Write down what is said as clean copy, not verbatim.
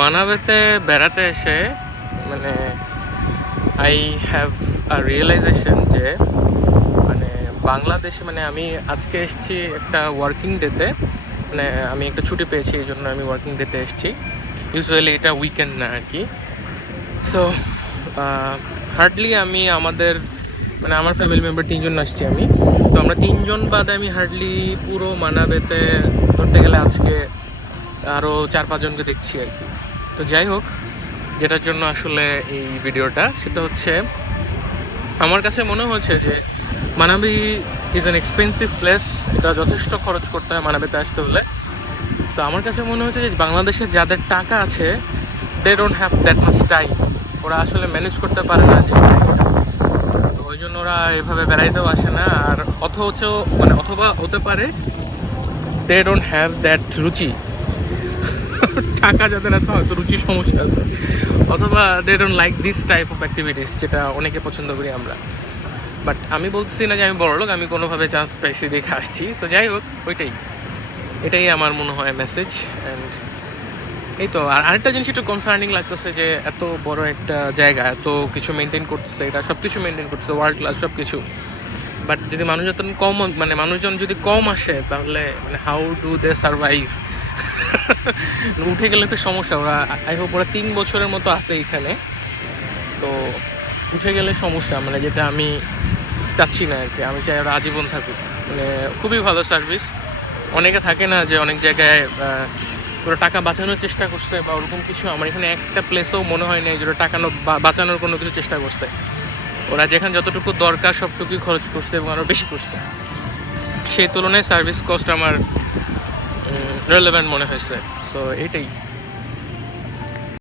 মানাবেতে বেড়াতে এসে মানে আই হ্যাভ আ রিয়েলাইজেশন যে মানে বাংলাদেশে মানে আমি আজকে এসেছি একটা ওয়ার্কিং ডেতে, মানে আমি একটা ছুটি পেয়েছি এই জন্য আমি ওয়ার্কিং ডেতে এসেছি। ইউজুয়ালি এটা উইকেন্ড না আর কি। সো হার্ডলি আমি আমাদের মানে আমার ফ্যামিলি মেম্বার 3জন আসছি আমি। তো আমরা 3জন বাদে আমি হার্ডলি পুরো মানাবেতে ধরতে গেলে আজকে আরও 4-5 জনকে দেখছি আর কি। তো যাই হোক, যেটার জন্য আসলে এই ভিডিওটা সেটা হচ্ছে আমার কাছে মনে হয়েছে যে মানাবি ইজ অ্যান এক্সপেন্সিভ প্লেস। এটা যথেষ্ট খরচ করতে হয় মানাবিতে আসতে হলে। তো আমার কাছে মনে হচ্ছে যে বাংলাদেশে যাদের টাকা আছে they don't have that much time. ওরা আসলে ম্যানেজ করতে পারে না যে টাইমটা। তো ওই জন্য ওরা এভাবে বেড়াইতেও আসে না। আর অথচ মানে অথবা হতে পারে দে ডোন্ট হ্যাভ দ্যাট রুচি। টাকা যাদের আছে হয়তো রুচির সমস্যা আছে, অথবা they don't like this type of activities যেটা অনেকে পছন্দ করি আমরা। বাট আমি বলছি না যে আমি বড়লোক, আমি কোনোভাবে চান্স পাইছি দেখে আসছি। তো যাই হোক, এটাই আমার মনে হয় মেসেজ। অ্যান্ড এই তো। আর আরেকটা জিনিস একটু কনসার্নিং লাগতেছে যে এত বড় একটা জায়গা এত কিছু মেনটেন করতেছে, এটা সব কিছু মেনটেন করতেছে ওয়ার্ল্ড ক্লাস সব কিছু। বাট যদি মানুষজন কম মানে মানুষজন যদি কম আসে তাহলে মানে হাউ ডু দে সারভাইভ? উঠে গেলে তো সমস্যা। ওরা আই হোপ ওরা 3 বছরের মতো আছে এখানে। তো উঠে গেলে সমস্যা, মানে যেটা আমি চাচ্ছি না আর কি। আমি চাই ওরা আজীবন থাকুক। মানে খুবই ভালো সার্ভিস। অনেকে থাকে না যে অনেক জায়গায় ওরা টাকা বাঁচানোর চেষ্টা করছে বা ওরকম কিছু। আমার এখানে একটা প্লেসেও মনে হয় না যে ওরা টাকা বাঁচানোর কোনো কিছু চেষ্টা করছে। ওরা যেখানে যতটুকু দরকার সবটুকুই খরচ করছে এবং আরও বেশি করছে। সেই তুলনায় সার্ভিস কস্ট আমার রেলেভেন্ট মনে হয়েছে। সো এইটাই।